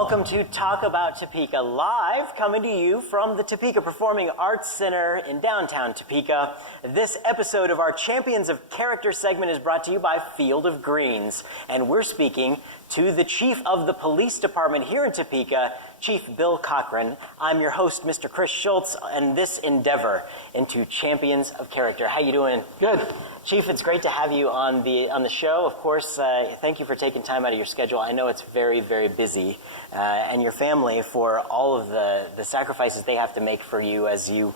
Welcome to Talk About Topeka, live coming to you from the Topeka Performing Arts Center in downtown Topeka. This episode of our Champions of Character segment is brought to you by Field of Greens, and we're speaking to the Chief of the Police Department here in Topeka, Chief Bill Cochran. I'm your host, Mr. Chris Schultz, and this endeavor into Champions of Character. How you doing? Good. Chief, it's great to have you on the show. Of course, thank you for taking time out of your schedule. I know it's very, very busy, and your family for all of the sacrifices they have to make for you as you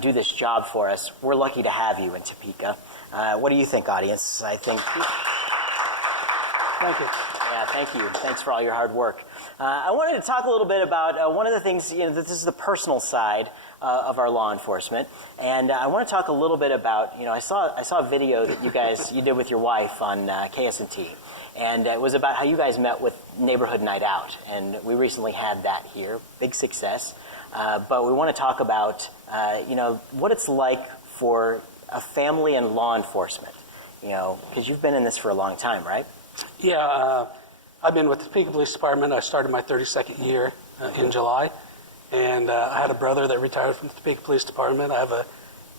do this job for us. We're lucky to have you in Topeka. What do you think, audience? I think... Thank you. Yeah, thank you. Thanks for all your hard work. I wanted to talk a little bit about one of the things, this is the personal side of our law enforcement, and I want to talk a little bit about, I saw a video that you did with your wife on KSNT, and it was about how you guys met with Neighborhood Night Out, and we recently had that here, big success, but we want to talk about, what it's like for a family and law enforcement, because you've been in this for a long time, right? Yeah, I've been with the Topeka Police Department. I started my 32nd year in July, and I had a brother that retired from the Topeka Police Department. I have a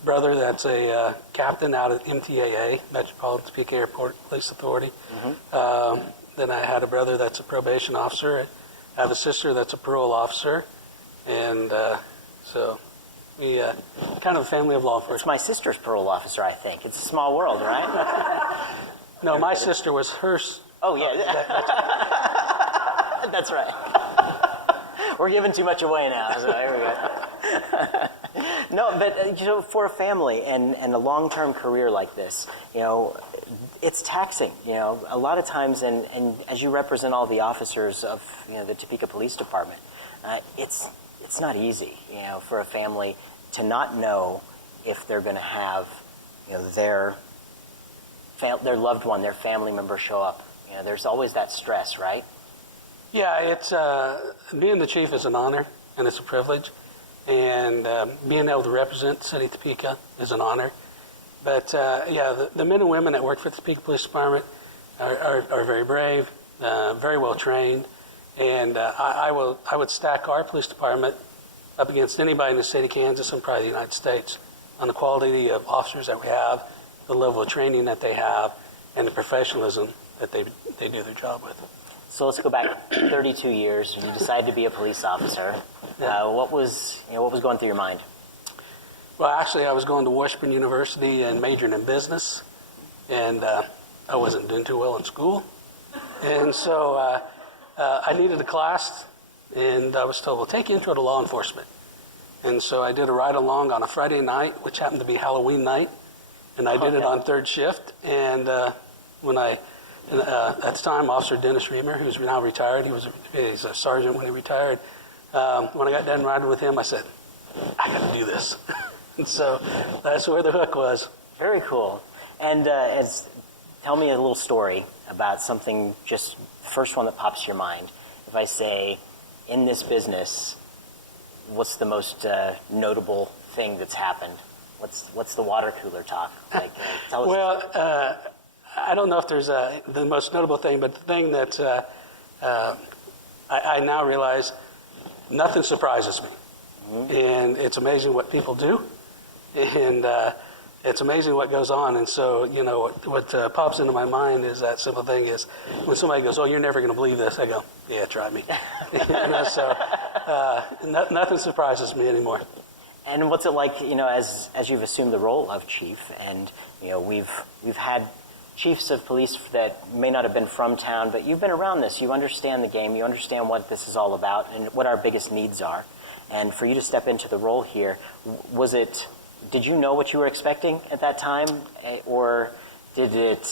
brother that's a captain out at MTAA, Metropolitan Topeka Airport Police Authority. Mm-hmm. Then I had a brother that's a probation officer. I have a sister that's a parole officer, and so we kind of a family of law enforcement. It's my sister's parole officer, I think. It's a small world, right? No, my sister was hers. Oh, yeah. That's right. We're giving too much away now, so here we go. No, but, for a family and a long-term career like this, it's taxing. A lot of times, and as you represent all the officers of, the Topeka Police Department, it's not easy, for a family to not know if they're going to have, their loved one, their family member show up. There's always that stress, right? Yeah, it's being the chief is an honor and it's a privilege, and being able to represent the city of Topeka is an honor. But the men and women that work for the Topeka Police Department are very brave, very well trained, and I would stack our police department up against anybody in the state of Kansas and probably the United States on the quality of officers that we have, the level of training that they have, and the professionalism that they do their job with. So let's go back 32 years. You decided to be a police officer. Yeah. What was going through your mind? Well, actually, I was going to Washburn University and majoring in business, and I wasn't doing too well in school. And so I needed a class, and I was told, well, take you into law enforcement. And so I did a ride-along on a Friday night, which happened to be Halloween night. And I did it on third shift, and when at the time, Officer Dennis Reamer, who's now retired, he's a sergeant when he retired. When I got done riding with him, I said, I got to do this. And so that's where the hook was. Very cool. And tell me a little story about something, just the first one that pops to your mind. If I say, in this business, what's the most notable thing that's happened? What's the water cooler talk? Tell us. Well, I don't know if there's the most notable thing, but the thing that I now realize, nothing surprises me. Mm-hmm. And it's amazing what people do, and it's amazing what goes on. And so, what pops into my mind is that simple thing is when somebody goes, oh, you're never going to believe this, I go, yeah, try me. So nothing surprises me anymore. And what's it like, as you've assumed the role of chief, and we've had chiefs of police that may not have been from town, but you've been around this. You understand the game. You understand what this is all about and what our biggest needs are. And for you to step into the role here, did you know what you were expecting at that time, or did it,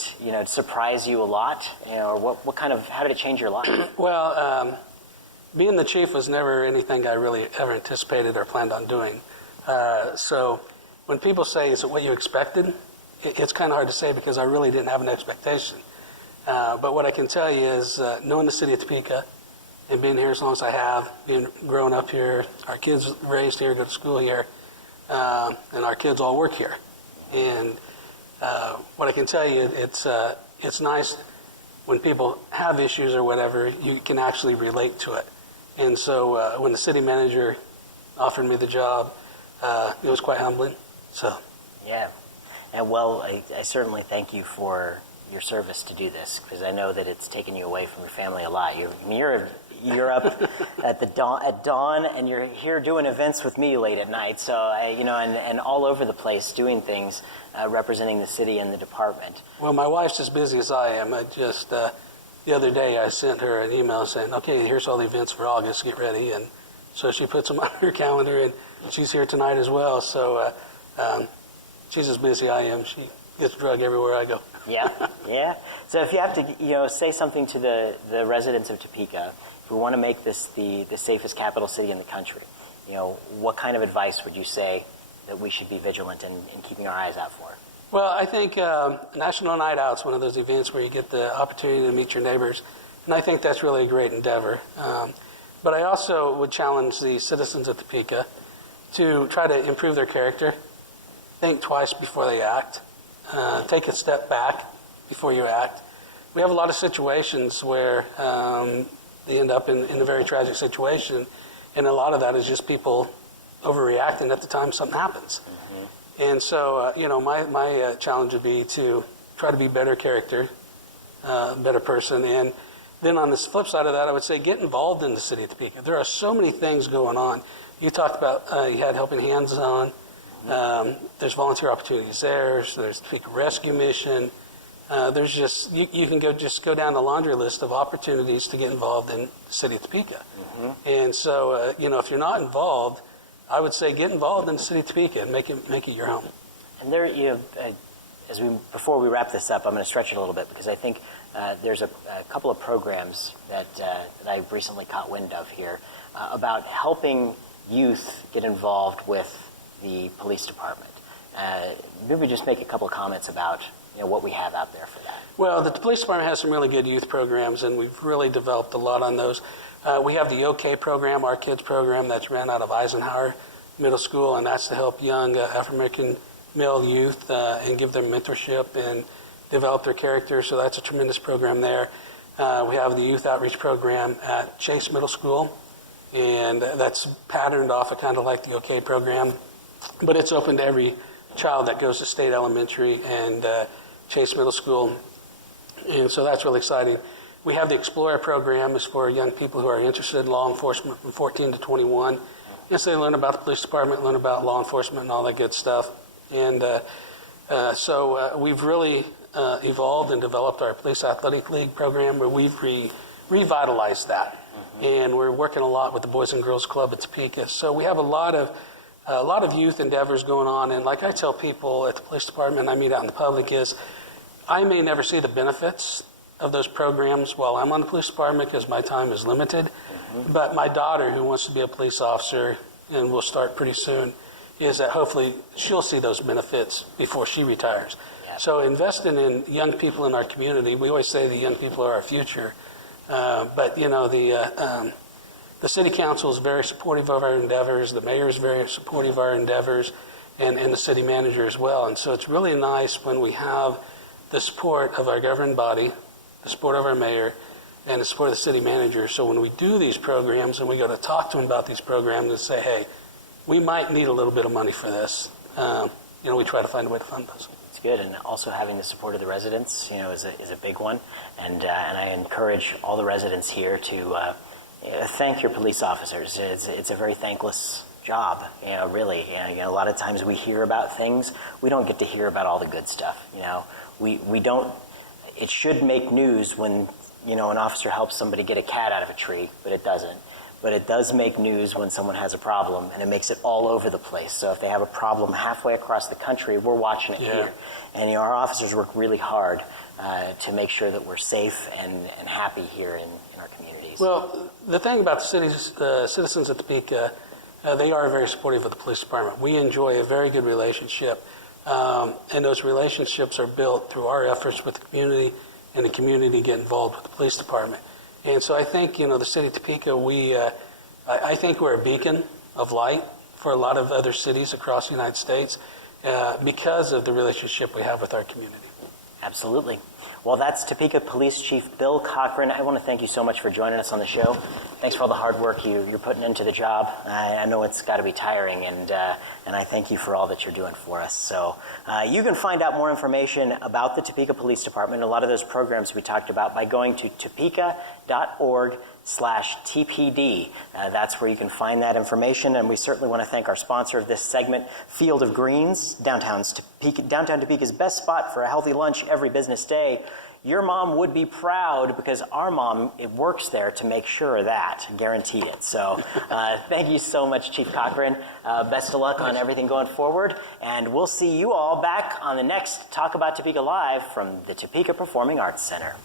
surprise you a lot, or how did it change your life? Well, being the chief was never anything I really ever anticipated or planned on doing. So when people say, is it what you expected? It's kind of hard to say because I really didn't have an expectation. But what I can tell you is knowing the city of Topeka and being here as long as I have, growing up here, our kids raised here, go to school here, and our kids all work here. And what I can tell you, it's nice when people have issues or whatever, you can actually relate to it. And so when the city manager offered me the job, it was quite humbling. So. Yeah. And well, I certainly thank you for your service to do this, because I know that it's taken you away from your family a lot. You're up at dawn, and you're here doing events with me late at night. So and all over the place doing things, representing the city and the department. Well, my wife's as busy as I am. I just the other day I sent her an email saying, "Okay, here's all the events for August. Get ready." And so she puts them on her calendar, and she's here tonight as well. So she's as busy as I am. She gets drugged everywhere I go. Yeah. So if you have to, say something to the residents of Topeka, if we want to make this the safest capital city in the country, what kind of advice would you say that we should be vigilant in keeping our eyes out for? Well, I think National Night Out's one of those events where you get the opportunity to meet your neighbors, and I think that's really a great endeavor. But I also would challenge the citizens of Topeka to try to improve their character, think twice before they act, take a step back before you act. We have a lot of situations where they end up in a very tragic situation, and a lot of that is just people overreacting at the time something happens. Mm-hmm. And so, my challenge would be to try to be better character, better person. And then on the flip side of that, I would say get involved in the city of Topeka. There are so many things going on. You talked about you had Helping Hands on. There's volunteer opportunities there. So there's Topeka Rescue Mission. There's just you can go down the laundry list of opportunities to get involved in the city of Topeka. Mm-hmm. And so if you're not involved, I would say get involved in the city of Topeka and make it your home. And there, before we wrap this up, I'm going to stretch it a little bit, because I think there's a couple of programs that I recently caught wind of here about helping youth get involved with the police department. Maybe just make a couple of comments about what we have out there for that. Well, the police department has some really good youth programs, and we've really developed a lot on those. We have the OK program, our kids program, that's ran out of Eisenhower Middle School, and that's to help young African-American male youth and give them mentorship and develop their character. So that's a tremendous program there. We have the youth outreach program at Chase Middle School, and that's patterned off of kind of like the OK program, but it's open to every child that goes to State Elementary and Chase Middle School, and so that's really exciting. We have the Explorer program is for young people who are interested in law enforcement from 14 to 21. Yes, they learn about the police department, learn about law enforcement and all that good stuff. And so we've really evolved and developed our Police Athletic League program, where we've revitalized that. Mm-hmm. And we're working a lot with the Boys and Girls Club at Topeka. So we have a lot of youth endeavors going on. And like I tell people at the police department, I meet out in the public, is I may never see the benefits of those programs while I'm on the police department because my time is limited. Mm-hmm. But my daughter, who wants to be a police officer and will start pretty soon, is that hopefully she'll see those benefits before she retires. Yeah. So investing in young people in our community, we always say the young people are our future. But the city council is very supportive of our endeavors. The mayor is very supportive of our endeavors, and the city manager as well. And so it's really nice when we have the support of our governing body, the support of our mayor, and the support of the city manager. So when we do these programs and we go to talk to them about these programs and say, hey, we might need a little bit of money for this, we try to find a way to fund those. It's good, and also having the support of the residents, is a big one. And I encourage all the residents here to thank your police officers. It's a very thankless job, really. A lot of times we hear about things, we don't get to hear about all the good stuff. We don't. It should make news when an officer helps somebody get a cat out of a tree, but it doesn't. But it does make news when someone has a problem, and it makes it all over the place. So if they have a problem halfway across the country, we're watching it here. And our officers work really hard to make sure that we're safe and happy here in our communities. Well, the thing about the citizens at Topeka, they are very supportive of the police department. We enjoy a very good relationship, and those relationships are built through our efforts with the community, and the community get involved with the police department. And so I think, the city of Topeka, I think we're a beacon of light for a lot of other cities across the United States because of the relationship we have with our community. Absolutely. Well, that's Topeka Police Chief Bill Cochran. I want to thank you so much for joining us on the show. Thanks for all the hard work you're putting into the job. I know it's got to be tiring, and I thank you for all that you're doing for us. So you can find out more information about the Topeka Police Department, a lot of those programs we talked about, by going to topeka.org/TPD. That's where you can find that information, and we certainly want to thank our sponsor of this segment, Field of Greens, downtown Topeka's best spot for a healthy lunch every business day. Your mom would be proud, because our mom, it works there to make sure of that, guaranteed it. So thank you so much, Chief Cochran. Best of luck on everything going forward, and we'll see you all back on the next Talk About Topeka Live from the Topeka Performing Arts Center.